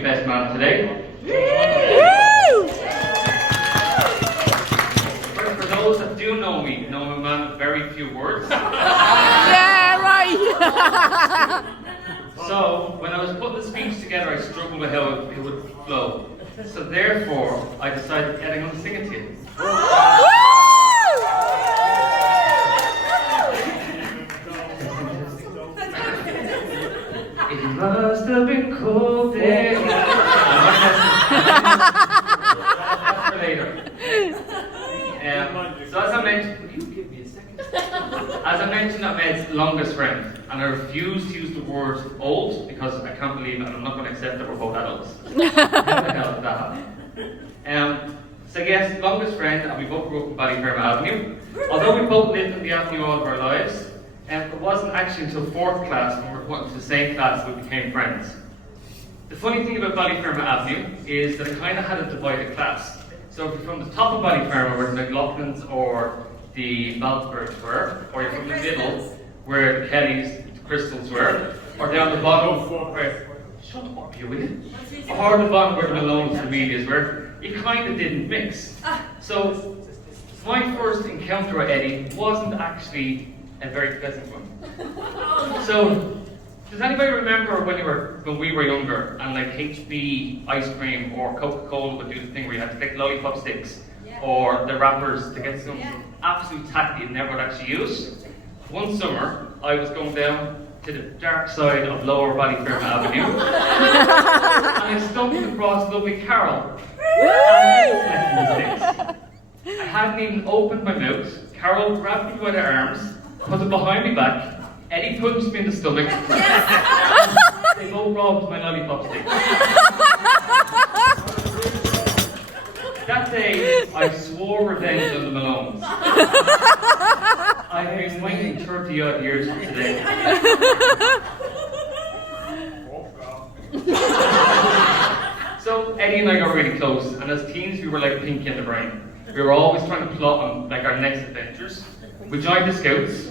my best man today. For those that do know me, know I'm a man of very few words. Yeah, right. So, when I was putting the speech together, I struggled with how it would flow. So therefore, I decided that I'm going to sing it to you. It must have been cold there. That's for later. So as I mentioned, will you give me a second? As I mentioned, I'm Ed's longest friend, and I refuse to use the word old because I can't believe it, and I'm not going to accept that we're both adults. How the hell did that happen? So yes, longest friend, and we both grew up in Ballyfermot Avenue. Although we both lived in the avenue all of our lives, it wasn't actually until 4th class when we were put into the same class that we became friends. The funny thing about Ballyfermot Avenue is that it kind of had a divided class. So if you're from the top of Ballyfermot, where the McLaughlins or the Maltzbergs were, or you're from the middle, where the Kellys, the Crystals were, or down the bottom, where shut up, you will, or the bottom where the Malones and the Amelias were, you kind of didn't mix. So my first encounter with Eddie wasn't actually a very pleasant one. So, does anybody remember when we were younger and like HB ice cream or Coca-Cola would do the thing where you had to pick lollipop sticks or the wrappers to get some absolute tack that you never would actually use? One summer, I was going down to the dark side of Lower Ballyfermot Avenue and I stumbled across lovely Carol. I hadn't even opened my mouth. Carol grabbed me by the arms, put it behind my back. Eddie punched me in the stomach. They both robbed my lollipop stick. That day, I swore revenge on the Malones. I've been waiting 30 odd years for today. So Eddie and I got really close, and as teens we were like Pinky and the Brain. We were always trying to plot on like our next adventures. We joined the Scouts.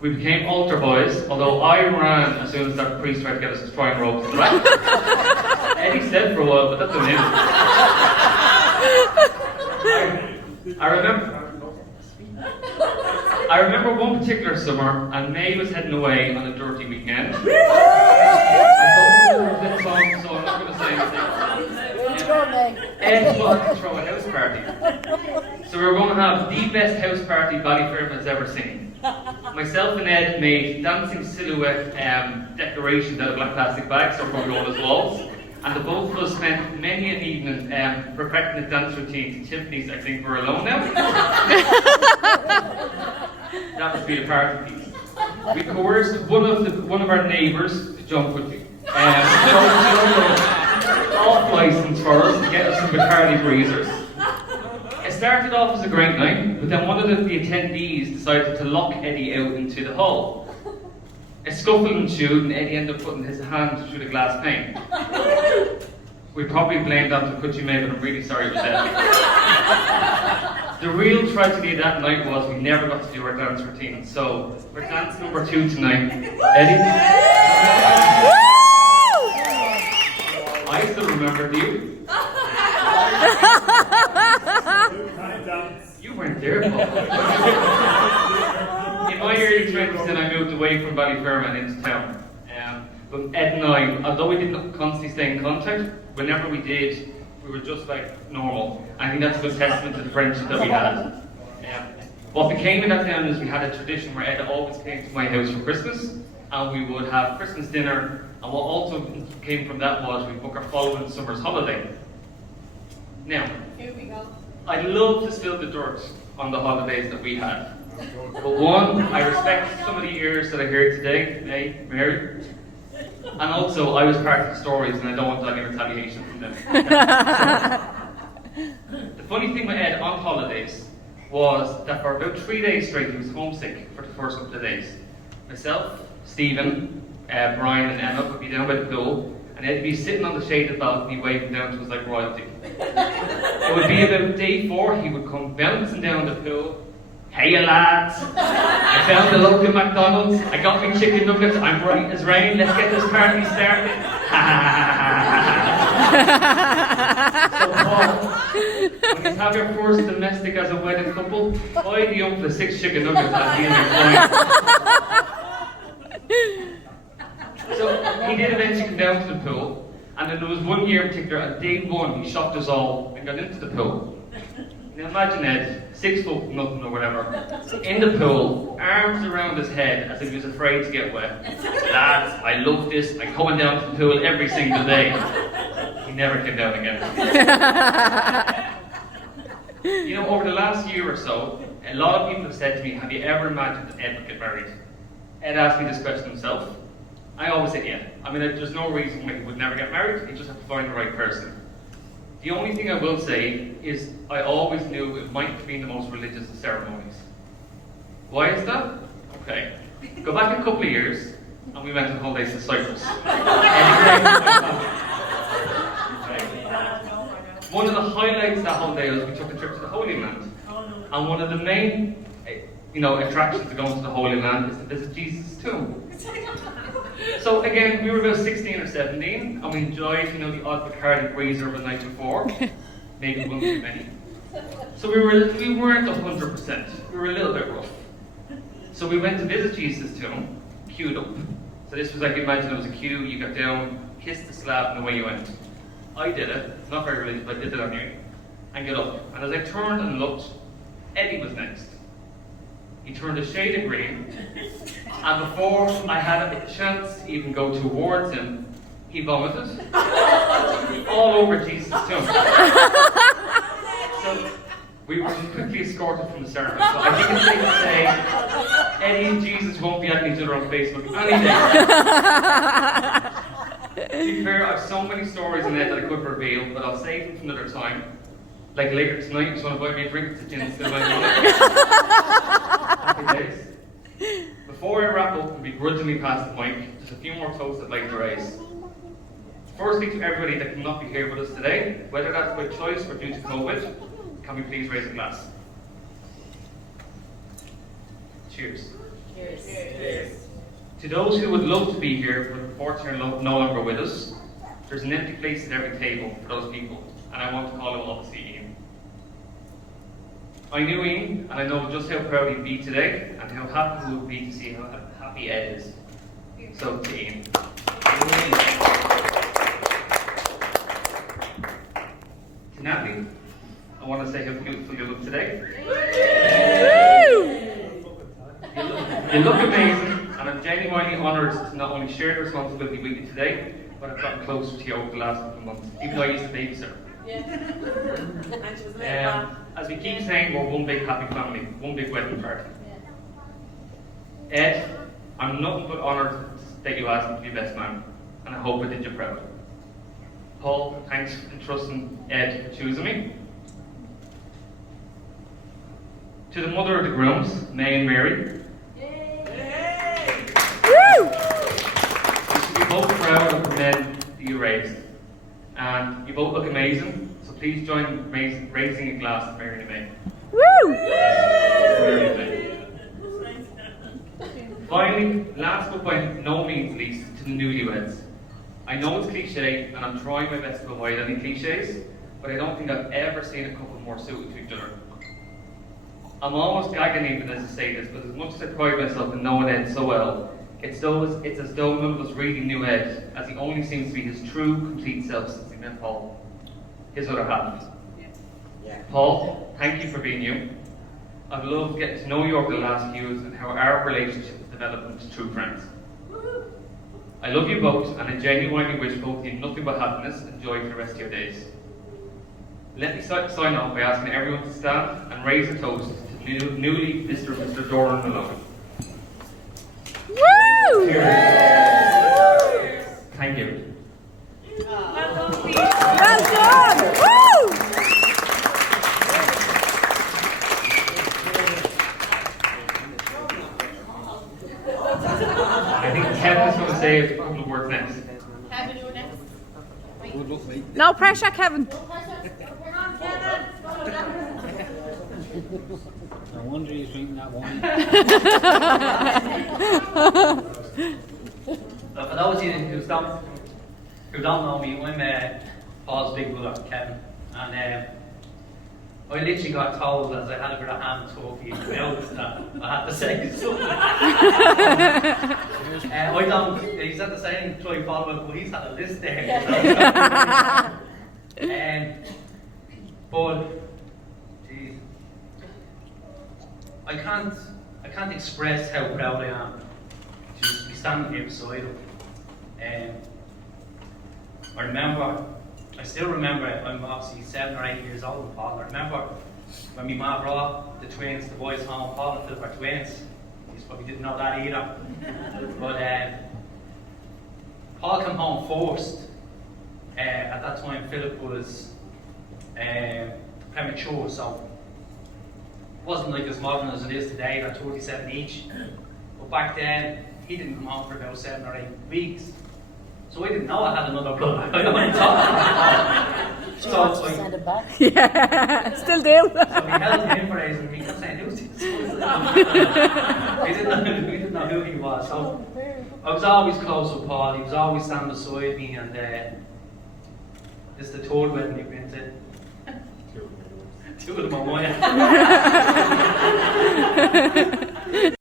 We became altar boys, although I ran as soon as that priest tried to get us to try and ropes. Right? Eddie said for a while, but that's on him. I remember one particular summer, and May was heading away on a dirty weekend. I thought we were a bit long, so I'm not going to say anything. Ed wanted to throw a house party. So we were going to have the best house party Ballyfermot has ever seen. Myself and Ed made dancing silhouette decorations out of black plastic bags, or probably all his walls. And the both of us spent many an evening perfecting a dance routine to Tiffany's I Think We're Alone Now. That would be the party piece. We coerced one of our neighbours to jump with me. Off license for us to get us some Bacardi breezers. It started off as a great night, but then one of the attendees decided to lock Eddie out into the hall. A scuffle ensued and Eddie ended up putting his hand through the glass pane. We probably blamed that to Cutchy May, but I'm really sorry about that. The real tragedy of that night was we never got to do our dance routine. So, for dance number 2 tonight, Eddie? I still remember you. You weren't there, Paul. In my early 20s, then I moved away from Ballyfermot and into town. But Ed and I, although we didn't constantly stay in contact, whenever we did, we were just like normal. I think that's a good testament to the friendship that we had. What became of that town is we had a tradition where Ed always came to my house for Christmas, and we would have Christmas dinner. And what also came from that was we'd book our following summer's holiday. Now, here we go. I'd love to spill the dirt on the holidays that we had. But one, I respect some of the ears that I hear today, Mary. And also, I was part of the stories and I don't want any retaliation from them. The funny thing with Ed on holidays was that for about 3 days straight, he was homesick for the first couple of days. Myself, Stephen, Brian and Emma would be down by the pool, and Ed'd be sitting on the shaded balcony waving down to us like royalty. It would be about day 4, he would come bouncing down the pool. Hey lads, I found the local McDonald's, I got me chicken nuggets, I'm bright as rain, let's get this party started. So Paul, when you have your first domestic as a wedded couple, buy the young for 6 chicken nuggets and he'll be fine. So he did eventually come down to the pool, and then there was one year in particular, on day 1, he shocked us all and got into the pool. Now imagine Ed, 6 foot nothing or whatever, in the pool, arms around his head as if he was afraid to get wet. Lads, I love this, I'm coming down to the pool every single day. He never came down again. You know, over the last year or so, a lot of people have said to me, have you ever imagined that Ed would get married? Ed asked me this question himself. I always say yeah. I mean, there's no reason why he would never get married, he just have to find the right person. The only thing I will say is I always knew it might be the most religious of ceremonies. Why is that? Okay. Go back a couple of years and we went on holidays to Cyprus. One of the highlights of that holiday was we took a trip to the Holy Land. And one of the main attractions to going to the Holy Land is to visit Jesus' tomb. So again, we were about 16 or 17, and we enjoyed, the odd Bacardi breezer of the night before. Maybe one too many. So we weren't 100%. We were a little bit rough. So we went to visit Jesus' tomb, queued up. So this was like, imagine there was a queue, you got down, kissed the slab, and away you went. I did it, not very religious, but I did it anyway, and get up. And as I turned and looked, Eddie was next. He turned a shade of green, and before I had a chance to even go towards him, he vomited all over Jesus' tomb. So we were quickly escorted from the ceremony. So I think it's safe to say Eddie and Jesus won't be at each other on Facebook any day. To be fair, I have so many stories in there that I could reveal, but I'll save them for another time. Like later tonight, you just want to buy me a drink to gin still Happy days. Before I wrap up and begrudgingly pass the mic, just a few more toasts I'd like to raise. Firstly, to everybody that cannot be here with us today, whether that's by choice or due to COVID, can we please raise a glass? Cheers. Cheers. Cheers. To those who would love to be here but unfortunately are no longer with us, there's an empty place at every table for those people, and I want to call out obviously Ian. I knew Ian, and I know just how proud he'd be today, and how happy he would be to see how happy Ed is. So to Ian. To Natalie, I want to say how beautiful you look today. You look amazing, and I'm genuinely honoured to not only share the responsibility with you today, but I've gotten closer to you over the last couple of months, even though I used to babysit her. As we keep saying, we're one big happy family, one big wedding party. Ed, I'm nothing but honoured that you asked me to be best man, and I hope I did you proud. Paul, thanks for trusting Ed for choosing me. To the mother of the grooms, May and Mary. Yay! Woo! You should be both proud of the men that you raised. And you both look amazing, so please join me raising a glass to Mary and May. Woo! Mary and May. Finally, last but by no means least, to the newlyweds. I know it's cliche, and I'm trying my best to avoid any cliches, but I don't think I've ever seen a couple more suited to each other. I'm almost gagging even as I say this, but as much as I pride myself in knowing Ed so well, it's as though none of us really knew Ed, as he only seems to be his true, complete self since he met Paul, his other half. Yeah. Paul, thank you for being you. I've loved getting to know you over the last few years and how our relationship has developed into true friends. I love you both, and I genuinely wish both of you nothing but happiness and joy for the rest of your days. Let me sign off by asking everyone to stand and raise a toast to newly Mr. and Mr. Doran Malone. Woo! Cheers. Thank you. Well done! Woo! I think Kevin's going to say a couple of words next. Kevin, you're next. No pressure, Kevin. No wonder he's drinking that wine. So for those of you who don't know me, Paul's big brother, Kevin. And I literally got told as I had a bit of ham turkey in my mouth that I had to say something. I don't, he said the same, try follow it, but he's had a list there. But, geez, I can't express how proud I am to just be standing here beside him. I still remember, I'm obviously 7 or 8 years old, Paul. I remember when my mum brought the boys home, Paul and Philip were twins. You probably didn't know that either. But Paul came home first. At that time, Philip was premature, so it wasn't like as modern as it is today, they're 37 each. But back then, he didn't come home for about 7 or 8 weeks. So I didn't know I had another brother. I only thought. So I Send it back. Yeah, still do. So we held him for ages and we kept saying, who's this? We didn't know who he was. So I was always close with Paul. He was always standing beside me, and this is the third wedding we've been to. Two of them are mine.